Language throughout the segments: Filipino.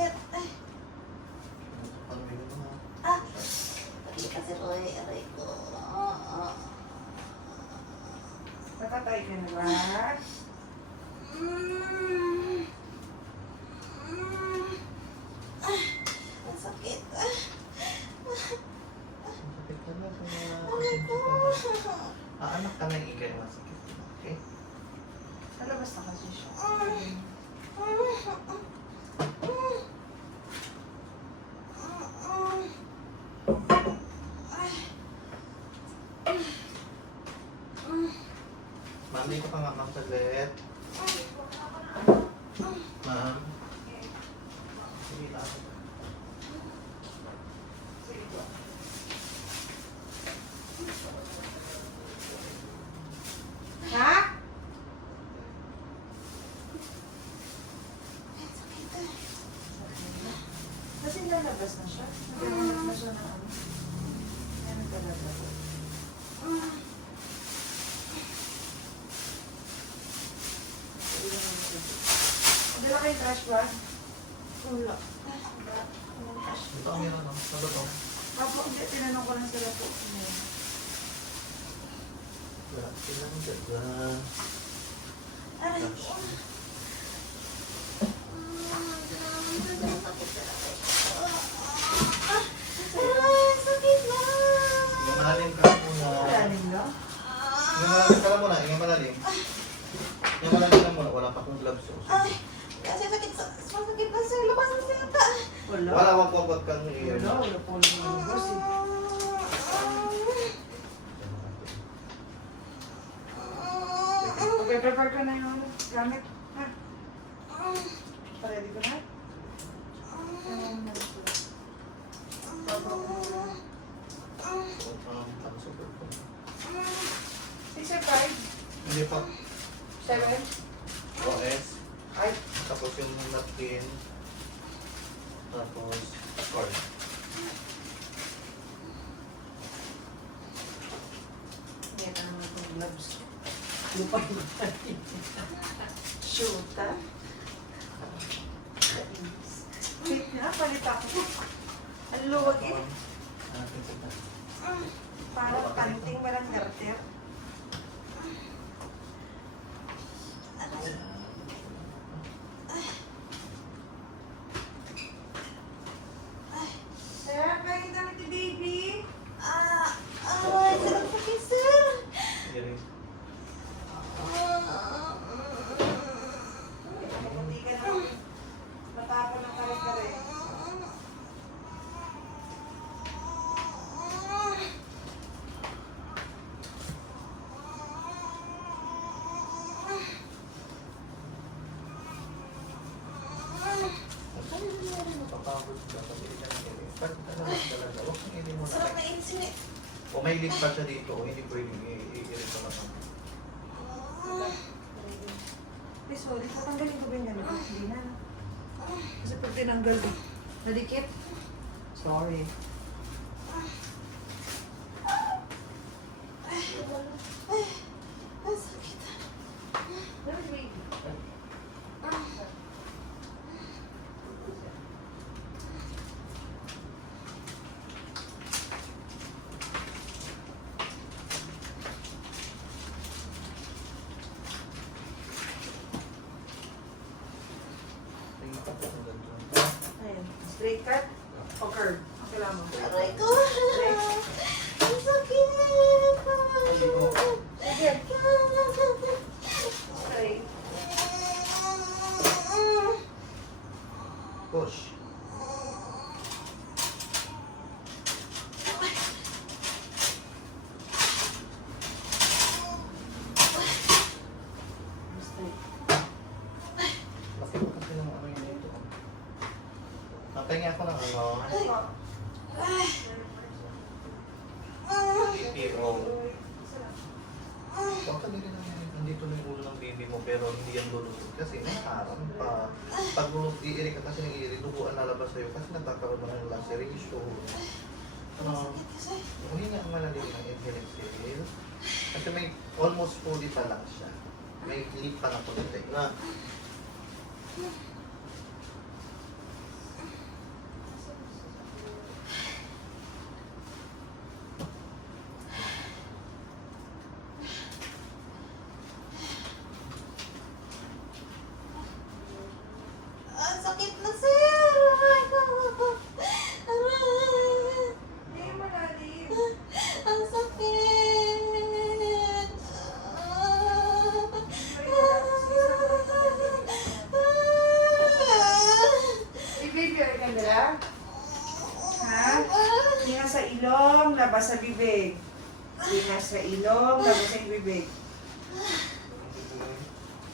sir. Ay. Ano yun mo? Ah! Pati kasi Roy, aray ko. Natatay ka na ba? Ang sakit. Sakit ka na. Aray ko. Anak ka na yung ikay masakit. Okay? Sa labas na kasi siya. Ma'am, dito ka nga ma'am saglit. Ma'am. Sige lang. Sige po. Ha? Ang sakit. Kasi lalabas na siya. Naglalabas na siya ng ano. Ano talaga? Dala kayo trash bag? Wala. Ito ang meron no? Ano to? Apo, hindi. Tinanong ko lang sila po. Wala. Kailangan dyan. Aray ko. Sakit na. Yung malalim ka muna. Malalim no? Yung malalim ka lang muna. Yung malalim. Yung malalim lang muna. Wala pa akong gloves. Ay, kasi sakit sa masakit na sir. Labas na sita. Wala. Wala, wag kang i-ear. Wala. Wala po lang yung boss eh. Okay, prepare ka na yung gamit. Ha? Ready ka na? Ano sa pulpo? 6 or 5? Hindi pa. 7? OS. Ay, Tapos yung napkin. Tapos cord. hindi ka naman itong gloves. Lupay mo tayo. Shoot, ha? Wait na, palit ako. Ang luwag eh. Parang panting, walang garter. Sir, kain damit ni baby. Ay, sakit sir. Hindi ka naman matapon ng kare-kare. Sarap na insulin. O may link pa siya dito, o hindi pwedeng i-irito na pa. Eh, sorry. Patanggalin ko ba yung ganito? Hindi na. Kasi pag tinanggal, nadikit. Sorry. Ang sakit. Ayan. Straight cut o curve? Okay lang mo. Aray ko. Ang sakit. Sige. Straight. Push. Straight. Laki mo kasi ng ano yun dito. Napahinga ako ng ano. PO. Huwag ka din nandito na yung ulo ng baby mo pero hindi yan lulusot kasi may harang pa. Pag iiri ka kasi ng iiri, duguan lalabas sa'yo kasi nagkakaroon mo ng laceration. Hindi nga malalim ng inhale exhale. Kasi may almost fully pa lang siya. May lip pa na kulitin na. candela? Ha? Hinga sa ilong, labas sa bibig. Hinga sa ilong, labas sa bibig.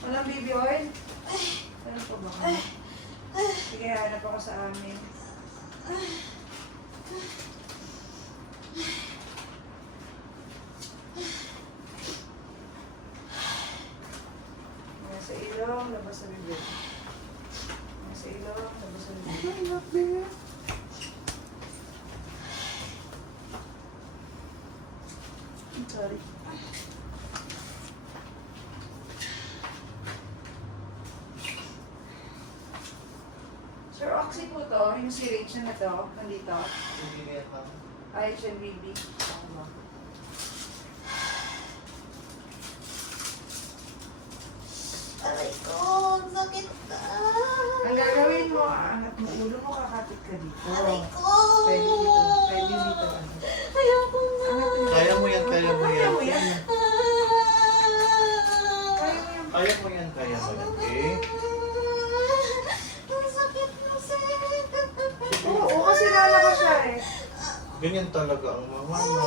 Walang baby oil? Ano po ba kayo? Sige, hanap ako sa amin. Hinga sa ilong, labas sa bibig. Hinga sa ilong, labas sa bibig. Sorry. Sir, oxy po to. Yung syringe na to. Nandito. Hindi na yan, ma'am. Ayos yung baby. Tama. Aray ko, ang sakit na. Ang gagawin mo, angat mo ulo mo, kakapit ka dito. Aray ko. Pwede dito. Pwede dito. Ayoko na. Angat mo. Kaya mo yan, kaya mo Kaya yan. mo yan. Ah. Kaya mo yan. Kaya mo yan, kaya mo yan. Okay? Ang sakit na, sir. Oo, kasi lalabas siya eh. Ganyan talaga ang mga no.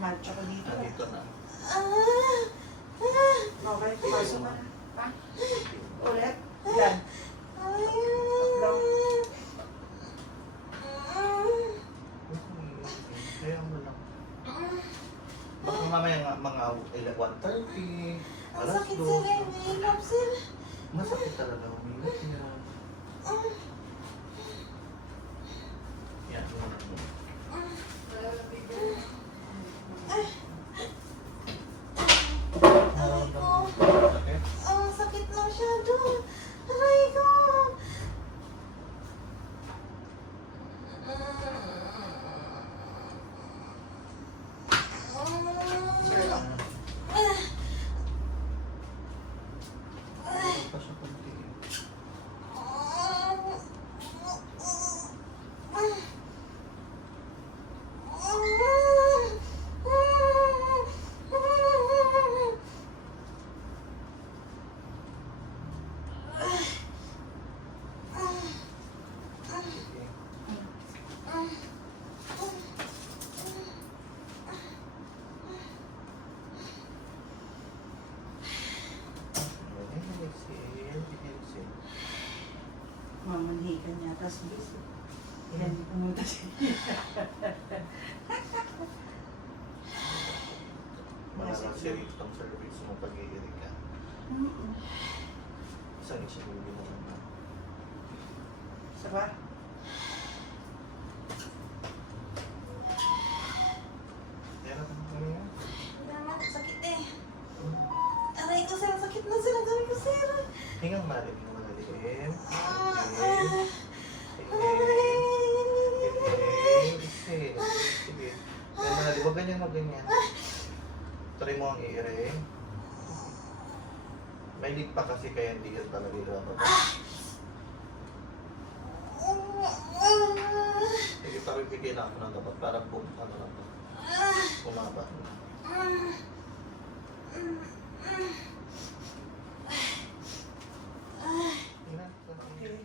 Matcha ko dito. Nandito na. Okay, pasok ka na. Ha? Ulit. Yan. Kaya mo lang. Baka mamaya nga mga 1:30, Ang alas sakit, 2. sir. Mahirap, sir. Masakit talaga umilat niya. Yan, umilat mo. Aray ko. Sakit? Ang sakit na masyado. Aray ko. Pa siya konti. Sige. Exhale, exhale. Mamanhikan niya. Tapos busy. Yan, pumunta siya. Malamang itong cervix mo pag-iirig ka. Isang isinuwi mo naman. Isa ba? Yan ang mga. Naman, sakit eh. Aray ko, sir. Ang sakit na, sir. Ang gawin ko, sir. Hingang malalim, hingang malalim. Inhale. Inhale. Sige. Yan malalim. Huwag ganyan, huwag ganyan. Try mo ang i-ring. May leak pa kasi kaya hindi yan talaga ilabas. Sige, parang bigay na ako ng dapat para po, ano na to. Umaba. Okay.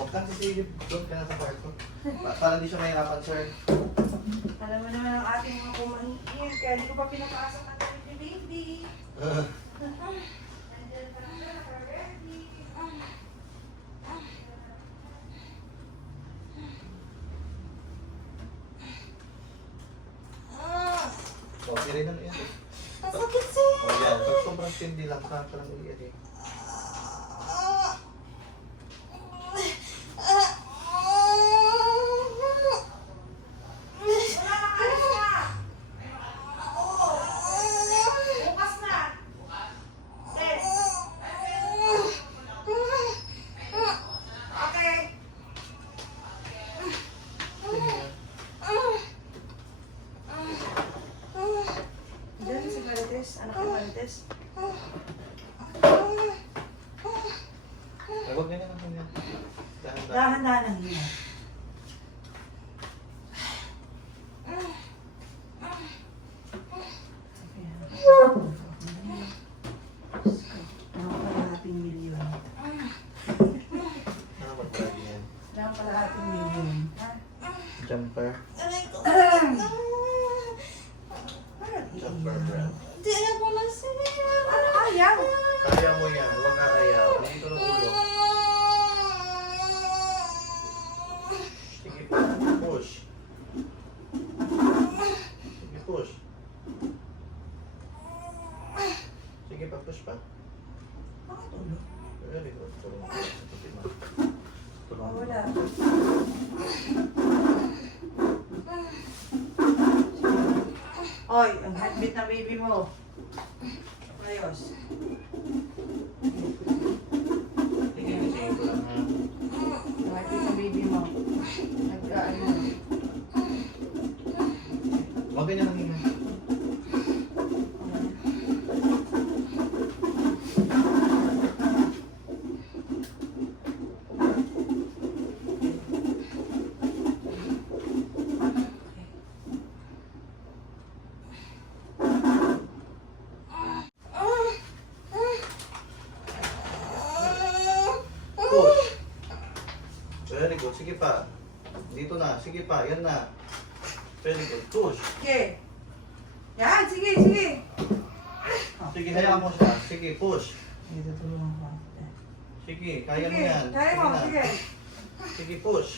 Huwag kang sisilip doon ka na sa kwarto. Para hindi siya mahirapan, sir. Alam mo naman ang ating mga kumangkin. Kaya hindi ko pa pinapasok ang tayo ni baby. Nandiyan pa na siya, naka-ready. Okay rin ano yan. Ang sakit, sir. O yan, pag sobrang tindi lang, saan ka lang i-ring. Wala na, alis na! Bukas na! Yes. Okay. Sige yan. Diyan si Marites, anak ni Marites. ating million. Ha? Jumper. Aray ko. Parang Jumper iiyak. brand. Hindi, ayoko na sir. Ano ayaw? Kaya mo yan, huwag ka ayaw. Dito ng ulo. Sige, push. Sige, push. Sige pa, push pa. Bakit ulo? Very good. Tulong ko. Tulong ko. Wala. Oy, ang heartbeat ng baby mo. Ayos. Sige, sige ko lang ha. Ang heartbeat ng baby mo. Nag-ano. Huwag ganyan ang hinga. Push. Very good. Sige pa. Dito na. Sige pa. Yan na. Very good. Push. Okay. Yan, sige, sige. Sige, hayaan mo siya. Sige, push. Dito tulungan ko. Sige, kaya mo Sige, yan. kaya mo, na. sige. Sige, push.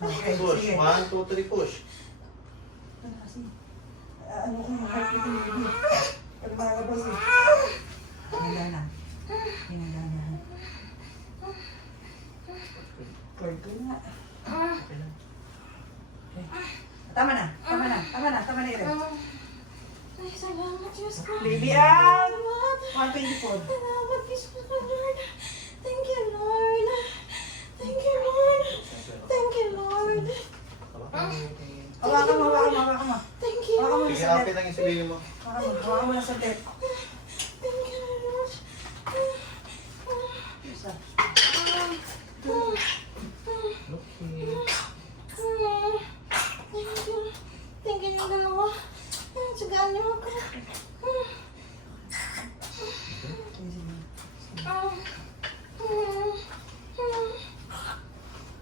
Okay, Push. sige. 1, 2, 3, push. Ano kasi? Ano kung heartbeat ng baby? Pag malabas eh. Hinala na. Hinala na. Cord ko nga. Okay lang. Okay. Tama na, tama na, tama na, tama na Ire. Ay, salamat Diyos ko. Baby Ann! Salamat. 124. Salamat Diyos ko, Lord. Thank you, Lord. Thank you, Lord. Thank you, Lord. Hawakan mo, hawakan mo, hawakan mo. Thank you. Hawakan mo na Sige, sa okay dep. lang yung sabihin mo. Hawakan mo na sa dep. Thank you, Lord. Isa. Okay. Thank you. Thank you yung dalawa. Tsagaan niyo ako.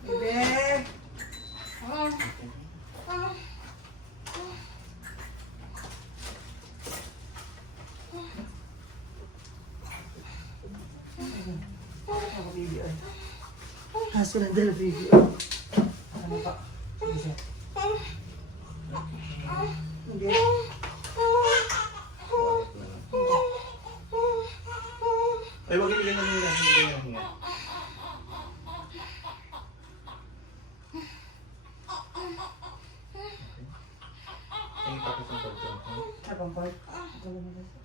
Bebe! Ako, baby, ay. Kaso lang dala, baby, ay. Ano pa? Sige, sige. Hindi. Ay, wag yung ganyan hinga. Hindi ganyan hinga. Tingin tapos ang pagkain. Abang part. Ito naman kasi.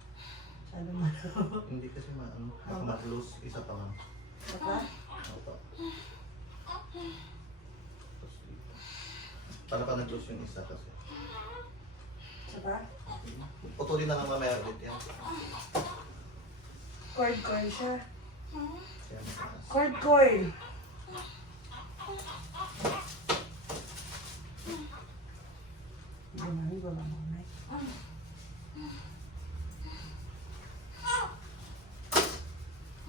Masyado malo. Hindi kasi maano. Baka ma-lose. Isa pa lang. Saka? Opo. Tapos dito. Para pa nag-lose yung isa kasi. Saka? Putulin na nga mamaya ulit yan. Cord coil siya. Yan. Cord coil. Hindi ba mamamay?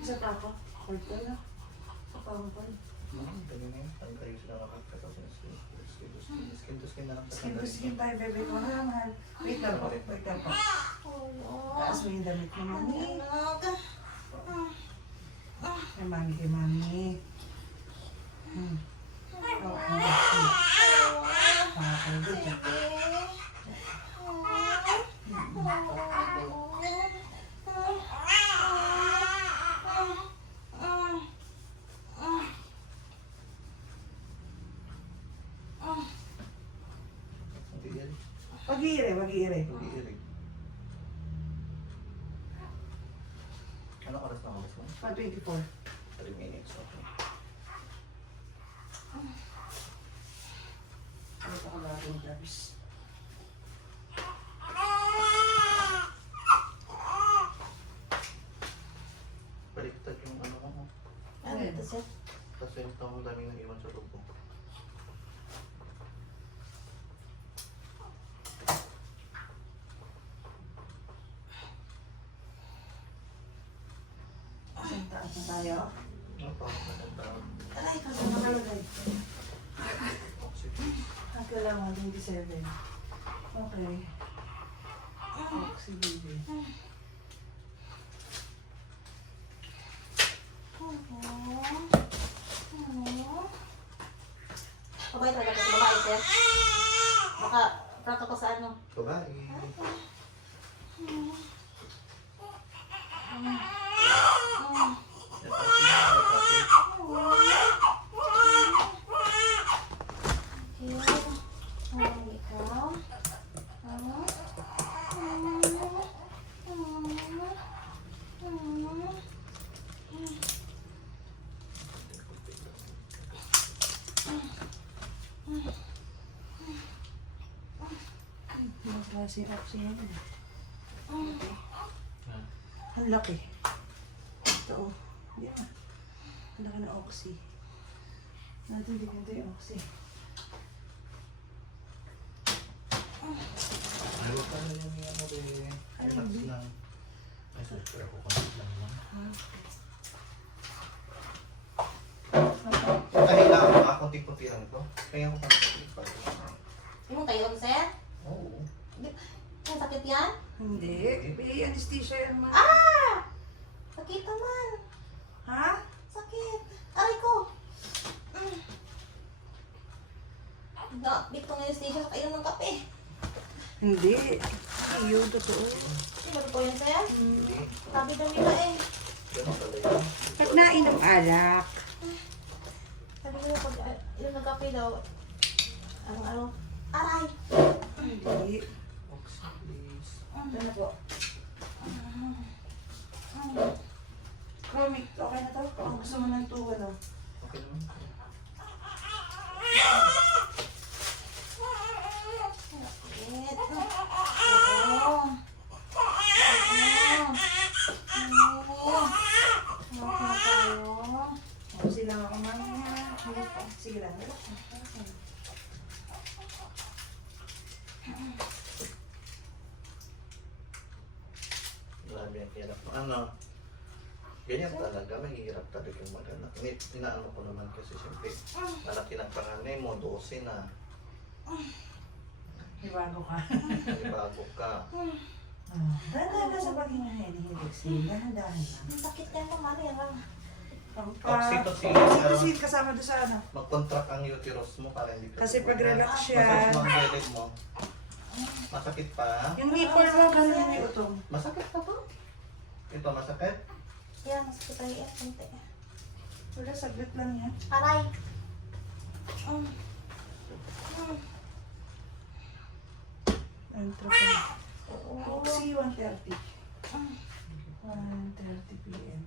Isa pa ako. Cord coil na. Isa pa ako coil. Dali na yun. Parang tayo sila nakakataw sa skin. Skin to skin na lang. Skin to skin tayo, bebe ko. Ha, mahal. Wait lang po. Wait lang po. Taas mo yung damit mo, mami. Kay mami, kay mami. Oh, okay, good. Hindi yan. Mag-iire, mag-iire. Hindi irig. Anong oras na oras mo? 124. 3 minutes. Okay. Ano pa ka ba ating gloves? Baliktad yung ano ko. Ano ito, sir? Kasi yung tao daming nag-iwan sa loob ko. Isang taas na tayo. kayo? Opo, nakatawag. Aray, kasi Ano nakalagay? Oxygen. Ang kailangan, 27. Okay. Oxy baby. Babae talaga ito. Babae, sir. Baka, prato ko sa ano. Babae. Magkasirap siya yan. Ang laki. Ito oh. Hindi pa. Ang laki ng oxy. Natin din ito yung oxy. Huwag ka na yung ano rin. Relax lang. Ay, super ako konti lang lang. Kahila ako, konti-kunti lang ito. Kaya ako konti-kunti pa. Yung tayo, sir? Oo. Ang sakit yan? Hindi. May anesthesia yan man. Ah! Sakit naman. Ha? Sakit. Aray ko. Big tong anesthesia sa kayo ng kape. Hindi. Ayun, totoo. Hindi ba po yan, sir? Hindi. Sabi daw nila eh. Ganun pala yun. Ba't nainom alak? Sabi nila pag yung nagkape daw, ano, aray. Hindi. Oxy, please. Ano po? Chronic, okay na to? Kung gusto mo ng tuwa na. Okay naman. Sakit. Oo. Sige lang ako mamaya. Sige lang. Grabe ang hirap. Ano? Ganyan talaga, mahirap talaga yung mag-anak. Inaano ko naman kasi siyempre, malaki ng panganay mo, 12 na. May bago ka. May bago ka. Dahan-dahan ka sa paghingahin ni Helixie. Dahan-dahan lang. Ang sakit niya naman eh. Oxytocin. Oxytocin kasama doon sa ano. Mag-contract ang uterus mo para hindi ka Kasi pag relax siya. Massage mo ang leeg mo. Masakit pa? Yung nipple mo, gano'n yung utong. Masakit pa to? Ito, masakit? Yan, sakit tayo yan. Kunti. Wala, saglit lang yan. Aray. Entropy. Oo. Oxy 1:30. 1:30 p.m.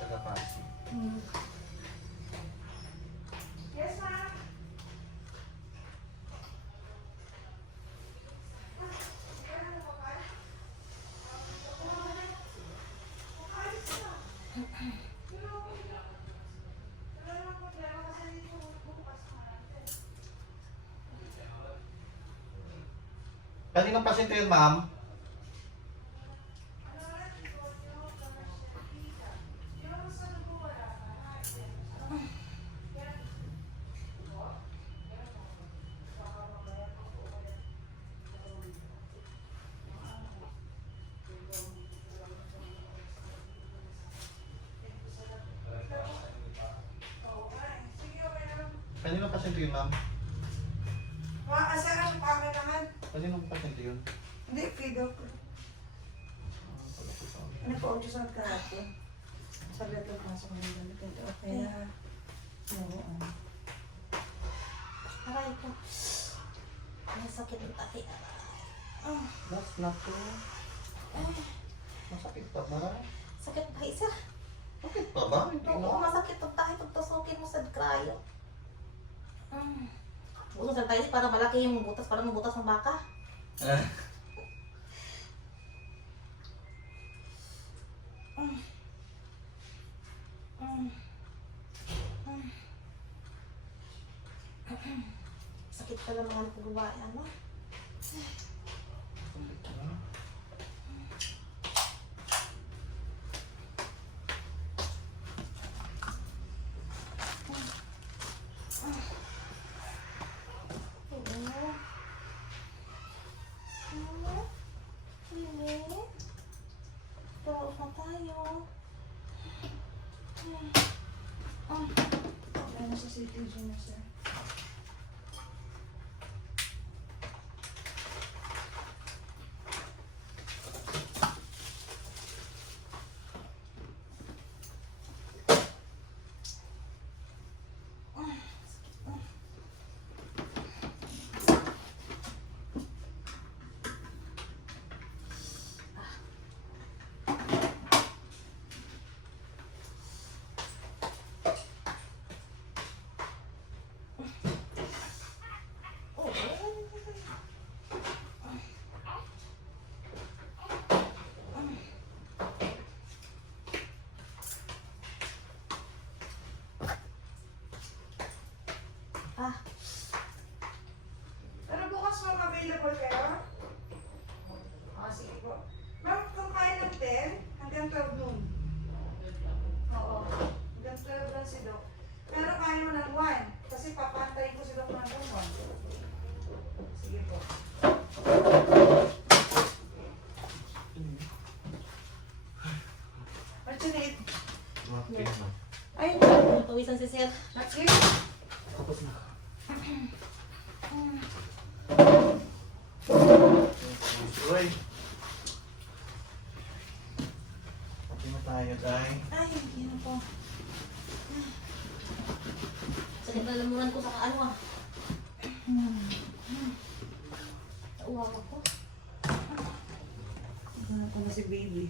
Taga-pasi. Yes, ma'am. Kaninong pasyente yun, ma'am? Kaninong pasyente yun, ma'am? Asarang pangit naman. Kaninong pasyente yun? Hindi, kay doctor. Ano po, ultrasound ka natin? Saglit lang pasok ng damit ito. Kaya, oo. Aray ko. Ang sakit ng tahi. That's not to. Masakit pa ba? Sakit ng tahi, sir. Sakit pa ba? Hindi Oo, na. masakit ng tahi. Pagtusukin mo sa kryo. Butas ng tahi para malaki yung butas. Parang yung butas ng baka. Sakit pala mga nagpagawa. Ano? Wala na sa situation niya, sir. Pero bukas ma'am, available kayo? Sige po. Ma'am, kung kaya ng 10, hanggang 12 noon. Oo. Hanggang 12 lang si Doc. Pero kaya mo ng 1. Kasi papantayin ko si Doc ng 1. Sige po. Fortunate. Ay, Pawisan si sir. that's it. Tapos na. Uy. Pati na tayo, Day. Ay, yun po. Sakit na lamunan ko sa ano ah. Uwag ako. Ano po na si baby?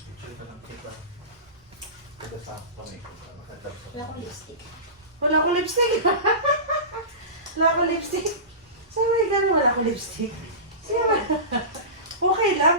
Picture ka ng kita. Kada sa kami ko. Nakadab sa Wala akong lipstick. Wala akong lipstick. Wala akong lipstick. Sabi ka na wala akong lipstick. Sige ba? Okay lang.